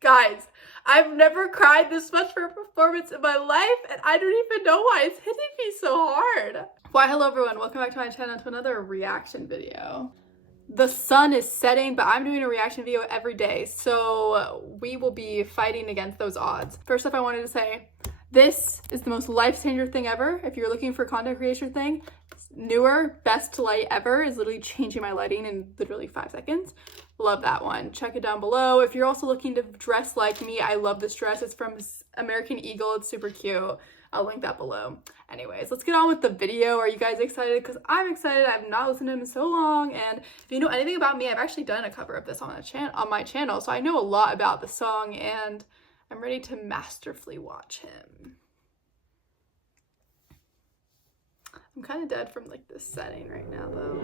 Guys, I've never cried this much for a performance in my life, and I don't even know why it's hitting me so hard. Why, hello everyone, welcome back to my channel to another reaction video. The sun is setting, but I'm doing a reaction video every day, so we will be fighting against those odds. First up, I wanted to say, this is the most life-changer thing ever. If you're looking for a content creation thing, newer, best light ever is literally changing my lighting in literally 5 seconds. Love that one. Check it down below. If you're also looking to dress like me, I love this dress. It's from American Eagle. It's super cute. I'll link that below. Anyways, let's get on with the video. Are you guys excited? Because I'm excited. I've not listened to him in so long. And if you know anything about me, I've actually done a cover of this on my channel. So I know a lot about the song and I'm ready to masterfully watch him. I'm kind of dead from like this setting right now though.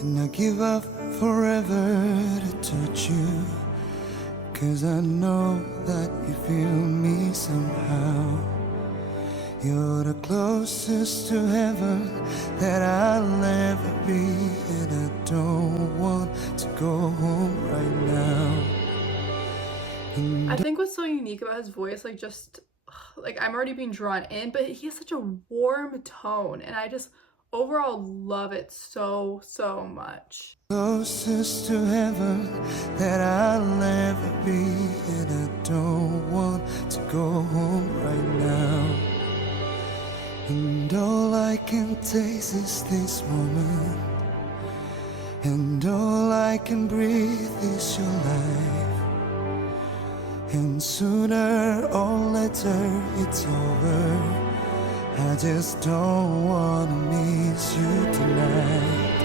And I give up forever to touch you, 'cause I know that you feel me somehow. You're the closest to heaven that I'll ever be, and I don't want to go home right now. I think what's so unique about his voice, like just, like I'm already being drawn in, but he has such a warm tone and I just overall love it so much. Closest to heaven that I'll ever be, and I don't want to go home right now. And all I can taste is this moment, and all I can breathe is your life. And sooner or later it's over, I just don't wanna miss you tonight.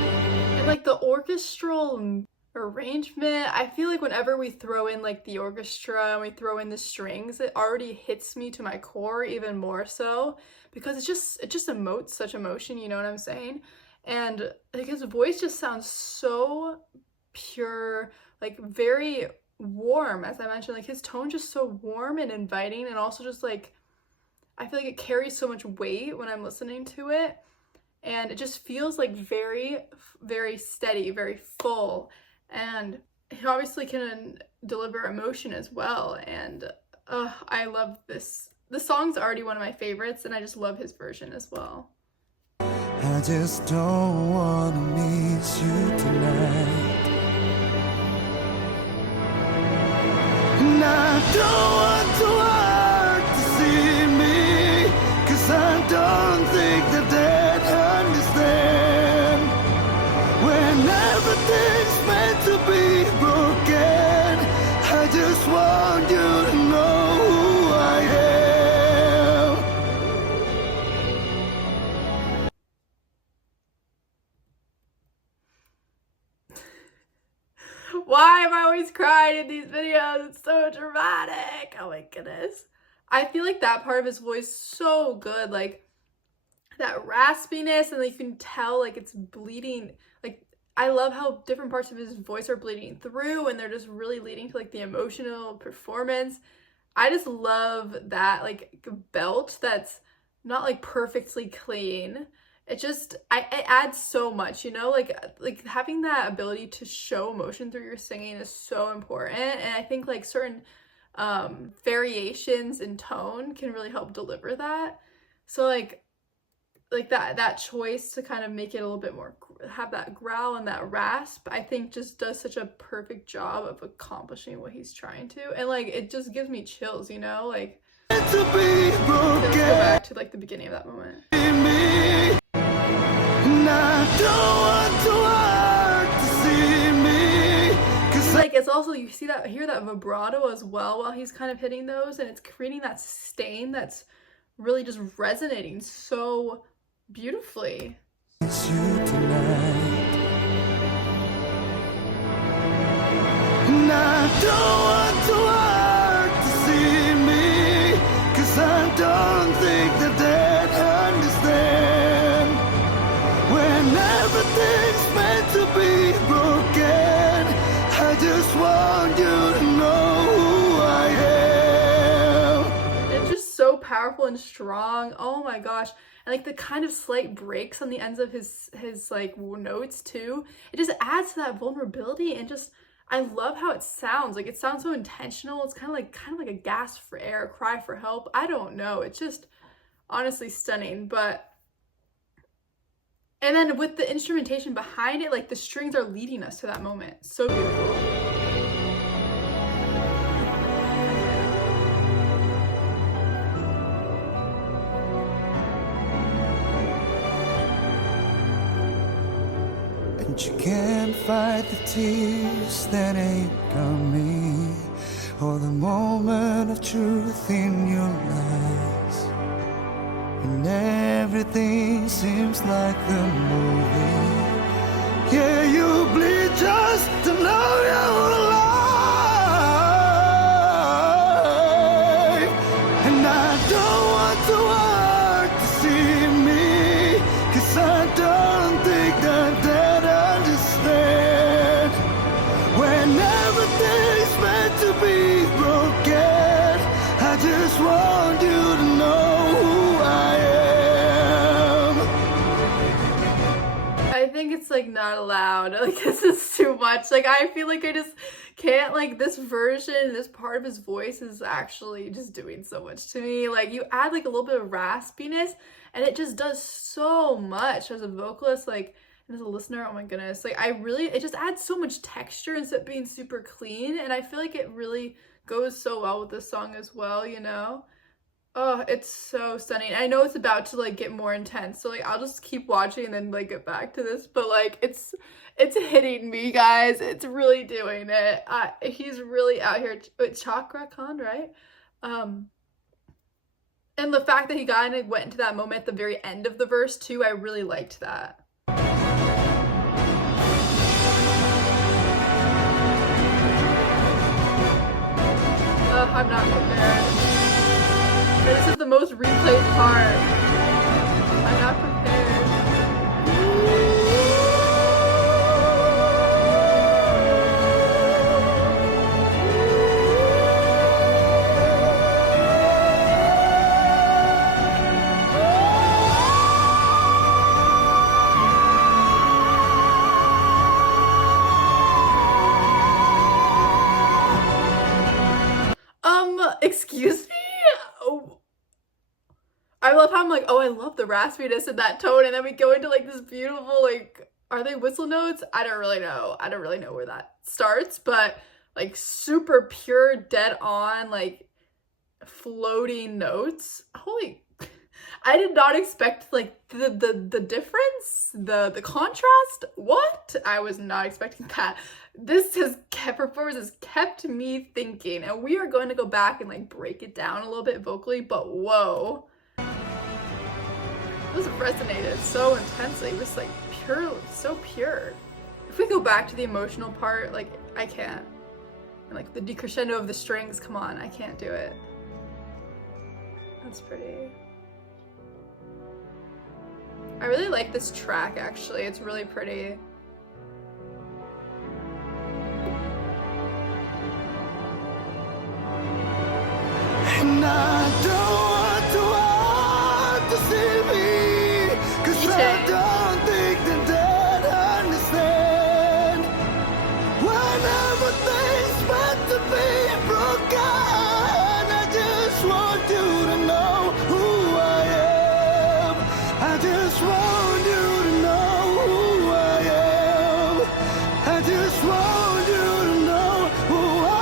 And like the orchestral arrangement, I feel like whenever we throw in like the orchestra and we throw in the strings, it already hits me to my core even more so, because it just emotes such emotion, you know what I'm saying? And like his voice just sounds so pure, like very warm, as I mentioned. Like his tone just so warm and inviting, and also just like I feel like it carries so much weight when I'm listening to it, and it just feels like very steady, very full, and he obviously can deliver emotion as well. And I love this. The song's already one of my favorites, and I just love his version as well. I just don't wanna miss you tonight. And I don't want to hurt to see me, 'cause I don't think that they'd understand when everything's meant to be broken. I just want you to know who I am. Why am I always crying in these videos? It's so dramatic. Oh my goodness. I feel like that part of his voice is so good, like that raspiness, and like, you can tell like it's bleeding. Like I love how different parts of his voice are bleeding through and they're just really leading to like the emotional performance. I just love that like belt that's not like perfectly clean. It just it adds so much, you know, like having that ability to show emotion through your singing is so important. And I think like certain variations in tone can really help deliver that. So like that choice to kind of make it a little bit more, have that growl and that rasp, I think just does such a perfect job of accomplishing what he's trying to. And like it just gives me chills, you know, like let's go back to like the beginning of that moment. Like it's also, you see that, hear that vibrato as well while he's kind of hitting those, and it's creating that sustain that's really just resonating so beautifully. It's you tonight. And I don't want to hurt to see me, 'cause I don't think that they'd understand when everything's meant to be broken. I just want you to know who I am. It's just so powerful. powerful and strong. Oh my gosh. And like the kind of slight breaks on the ends of his like notes too. It just adds to that vulnerability, and just I love how it sounds. Like it sounds so intentional. It's kind of like a gasp for air, a cry for help. I don't know. It's just honestly stunning. But and then with the instrumentation behind it, like the strings are leading us to that moment. So beautiful. And you can't fight the tears that ain't coming, or the moment of truth in your eyes, and everything seems like the movie. Yeah, you bleed just to know you're alive. And I don't want the world to see me, 'cause I don't think that they'd understand when everything's meant to be broken. I just want you to know who I am. I think it's like not allowed. Like this is too much. Like I feel like I just can't, like this version, this part of his voice is actually just doing so much to me. Like you add like a little bit of raspiness and it just does so much as a vocalist, like, and as a listener, oh my goodness. Like it just adds so much texture instead of being super clean. And I feel like it really goes so well with this song as well, you know? Oh, it's so stunning. I know it's about to like get more intense, so like I'll just keep watching and then like get back to this, but like it's hitting me, guys. It's really doing it. He's really out here. Cakra Khan, right? And the fact that he kind of went into that moment at the very end of the verse too, I really liked that. I'm not prepared. This is the most replayed part. I'm not prepared. Excuse me? Oh. I love how I'm like, oh, I love the raspiness in that tone, and then we go into like this beautiful, like, are they whistle notes? I don't really know. I don't really know where that starts, but like super pure, dead on, like floating notes. Holy, I did not expect like the difference, the contrast. What? I was not expecting that. This performance has kept me thinking, and we are going to go back and like break it down a little bit vocally, but whoa. This resonated so intensely. It was like pure, so pure. If we go back to the emotional part, like I can't. And like the decrescendo of the strings, come on, I can't do it. That's pretty. I really like this track actually, it's really pretty. And I don't want to see me, 'cause I don't think that they'd understand when everything's meant to be broken. I just want you to know who I am. I just want you to know who I am. I just want you to know who I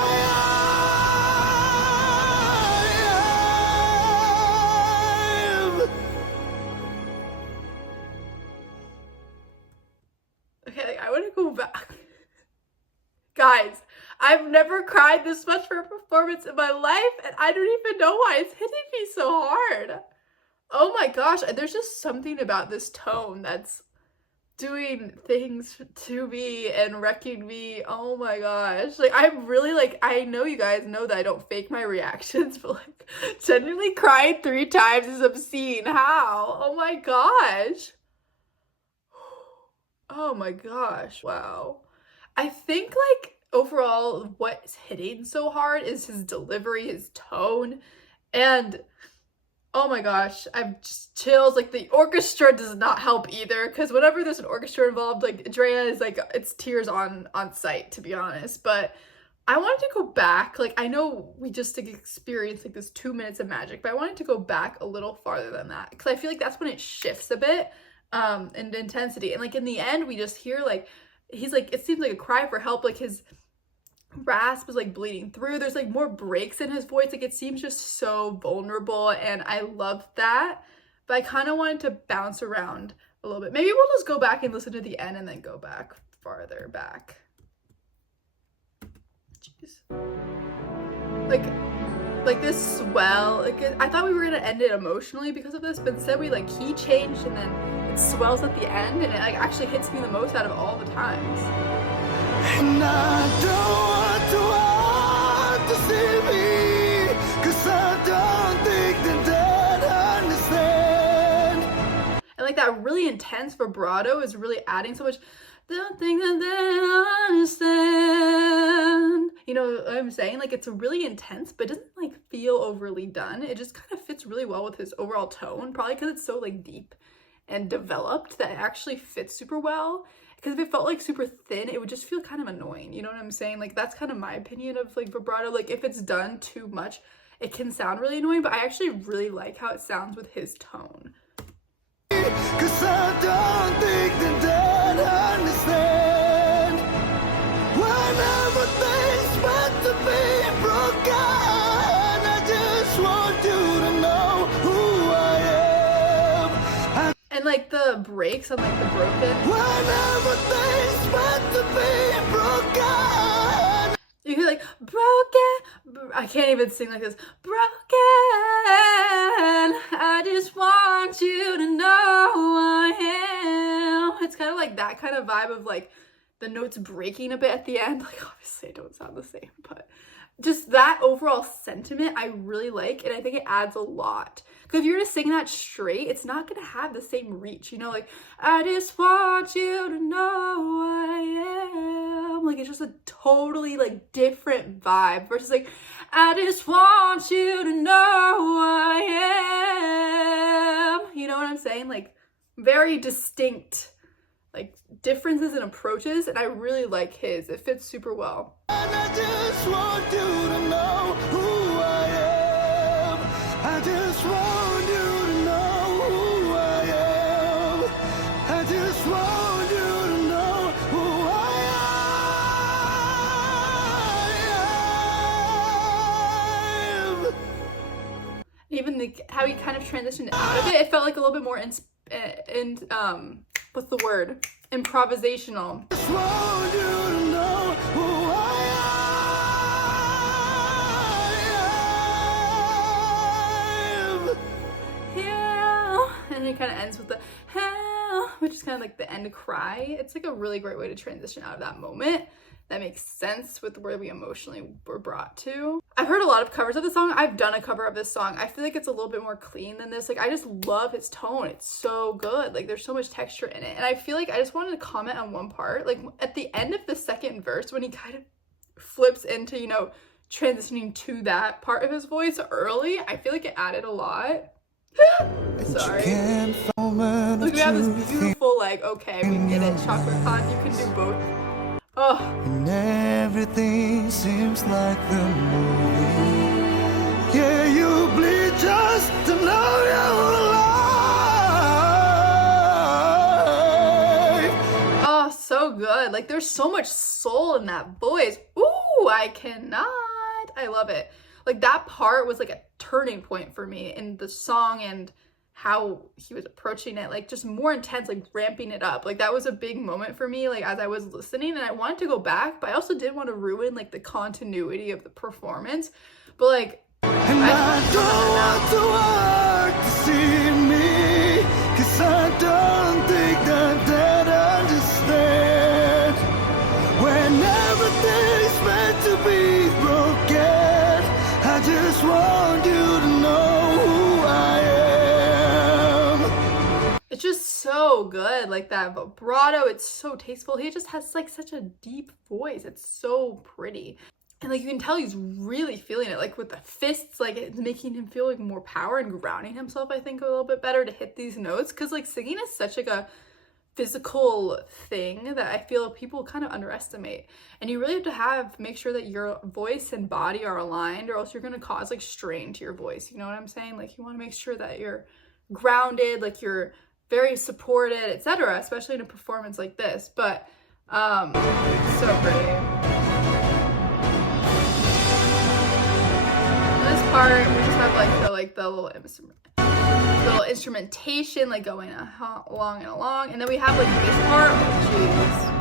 am. Okay, like, I want to go back. Guys, I've never cried this much for a performance in my life, and I don't even know why it's hitting me so hard. Oh my gosh, there's just something about this tone that's doing things to me and wrecking me. Oh my gosh. Like I'm really like, I know you guys know that I don't fake my reactions, but like genuinely crying 3 times is obscene. How? Oh my gosh. Oh my gosh. Wow. I think like overall what's hitting so hard is his delivery, his tone, and Oh my gosh, I've just chills. Like the orchestra does not help either, because whenever there's an orchestra involved, like Andrea is like, it's tears on sight, to be honest. But I wanted to go back. Like I know we just experienced like this 2 minutes of magic, but I wanted to go back a little farther than that, because I feel like that's when it shifts a bit in intensity. And like in the end, we just hear like he's like, it seems like a cry for help. Like his rasp is like bleeding through. There's like more breaks in his voice. Like it seems just so vulnerable, and I love that. But I kind of wanted to bounce around a little bit. Maybe we'll just go back and listen to the end and then go back farther back. Jeez. Like this swell. Like I thought we were gonna end it emotionally because of this, but instead we like key changed, and then it swells at the end, and it like actually hits me the most out of all the times. And I don't want to see me, 'cause I don't think that they'd understand. And like that really intense vibrato is really adding so much. Don't think that they understand. You know what I'm saying? Like it's really intense, but it doesn't like feel overly done. It just kind of fits really well with his overall tone, probably because it's so like deep and developed that it actually fits super well. Because if it felt like super thin, it would just feel kind of annoying. You know what I'm saying? Like that's kind of my opinion of like vibrato. Like if it's done too much, it can sound really annoying, but I actually really like how it sounds with his tone. 'Cause I don't think that they'd understand. When everything's meant to be broken, I just want you to know who I am. And like the breaks on like the broken. When everything's meant to be broken. You hear like broken. I can't even sing like this. Broken. I just want you to know who I am. It's kind of like that kind of vibe of like the notes breaking a bit at the end. Like obviously I don't sound the same, but just that overall sentiment I really like, and I think it adds a lot. Because if you're to sing that straight, it's not gonna have the same reach, you know, like I just want you to know who I am. Like it's just a totally like different vibe versus like I just want you to know who I am. You know what I'm saying? Like very distinct like differences and approaches, and I really like his. It fits super well. And I just want you to know who I am. I just want you to know who I am. I just want you to know who I am. Even how he kind of transitioned out of it, it felt like a little bit more what's the word? Improvisational. I just want you to know who I am. Yeah. And it kind of ends with the hell, which is kind of like the end cry. It's like a really great way to transition out of that moment. That makes sense with where we emotionally were brought to. I've heard a lot of covers of the song. I've done a cover of this song. I feel like it's a little bit more clean than this. Like I just love his tone. It's so good. Like there's so much texture in it. And I feel like I just wanted to comment on one part. Like at the end of the second verse, when he kind of flips into, you know, transitioning to that part of his voice early, I feel like it added a lot. Sorry. Look, we have this beautiful like, okay, we get it, Cakra Khan, you can do both. Oh. And everything seems like the movie. Yeah, you bleed just to know you're alive. Oh, so good. Like there's so much soul in that voice. Ooh, I cannot. I love it. Like that part was like a turning point for me in the song and how he was approaching it, like just more intense, like ramping it up. Like that was a big moment for me, like as I was listening, and I wanted to go back, but I also didn't want to ruin like the continuity of the performance. But like, and I don't want the world to see me, 'cause I don't think that they'd understand. When everything's meant to be broken, I just want you to know who I am. It's just so good, like that vibrato. It's so tasteful. He just has like such a deep voice. It's so pretty. And like you can tell he's really feeling it, like with the fists, like it's making him feel like more power and grounding himself, I think, a little bit better to hit these notes. Because like singing is such like a physical thing that I feel people kind of underestimate, and you really have to make sure that your voice and body are aligned, or else you're going to cause like strain to your voice. You know what I'm saying? Like you want to make sure that you're grounded, like you're very supported, etc., especially in a performance like this. But so pretty. Part we just have like the little instrumentation like going along and along, and then we have like this part. Oh jeez.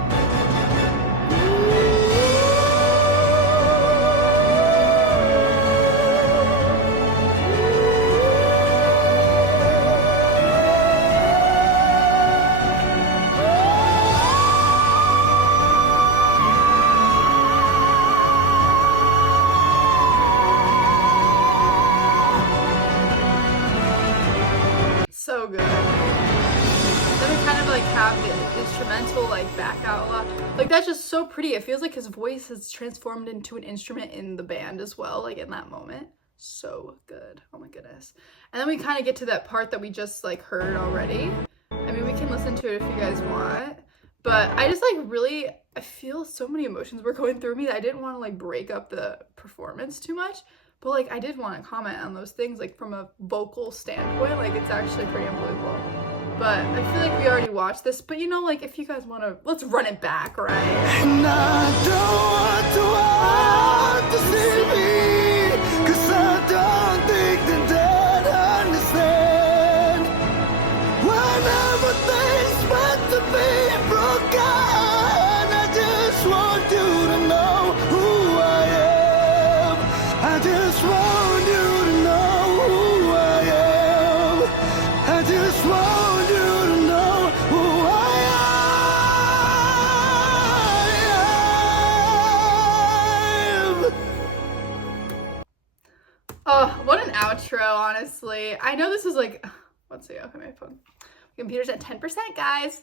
So good. Then we kind of like have the instrumental like back out a lot. Like that's just so pretty. It feels like his voice has transformed into an instrument in the band as well, like in that moment. So good. Oh my goodness. And then we kind of get to that part that we just like heard already. I mean, we can listen to it if you guys want. But I just like really, I feel so many emotions were going through me that I didn't want to like break up the performance too much. But like I did want to comment on those things like from a vocal standpoint, like it's actually pretty unbelievable. But I feel like we already watched this, but you know, like if you guys want to, let's run it back, right? And I don't want to see me, 'cause I don't think that they'd understand when everything's meant to be broken. I just want you to know who I am. I just want you to know who I am. I just want you to know who I am. Oh, what an outro, honestly. I know this is like, let's see, okay, my phone. Computer's at 10%, guys.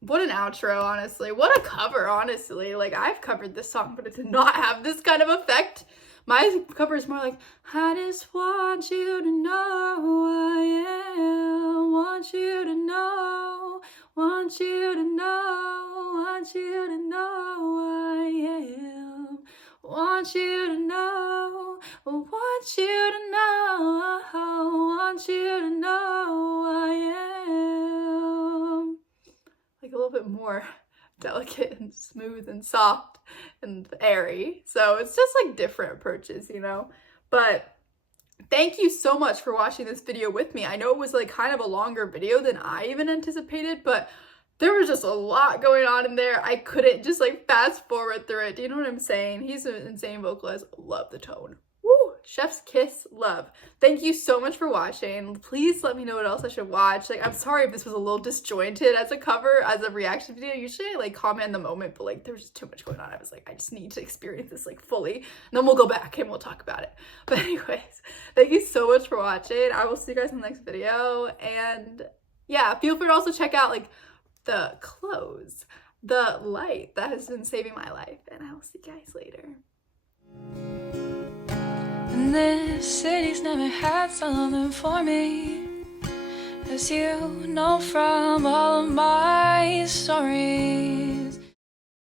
What an outro, honestly. What a cover, honestly. Like, I've covered this song, but it did not have this kind of effect. My cover is more like, I just want you to know who I am. Want you to know. Want you to know. Want you to know who I am. Want you to know. Want you to know. Want you to know who I am. Like a little bit more delicate and smooth and soft and airy. So it's just like different approaches, you know. But thank you so much for watching this video with me. I know it was like kind of a longer video than I even anticipated, but there was just a lot going on in there. I couldn't just like fast forward through it. Do you know what I'm saying? He's an insane vocalist. Love the tone. Woo! Chef's kiss, love. Thank you so much for watching. Please let me know what else I should watch. Like, I'm sorry if this was a little disjointed as a cover, as a reaction video. Usually I like comment in the moment, but like there was just too much going on. I was like, I just need to experience this like fully, and then we'll go back and we'll talk about it. But anyways, thank you so much for watching. I will see you guys in the next video. And yeah, feel free to also check out like the clothes, the light that has been saving my life. And I will see you guys later. And this city's never had something for me, as you know from all of my stories.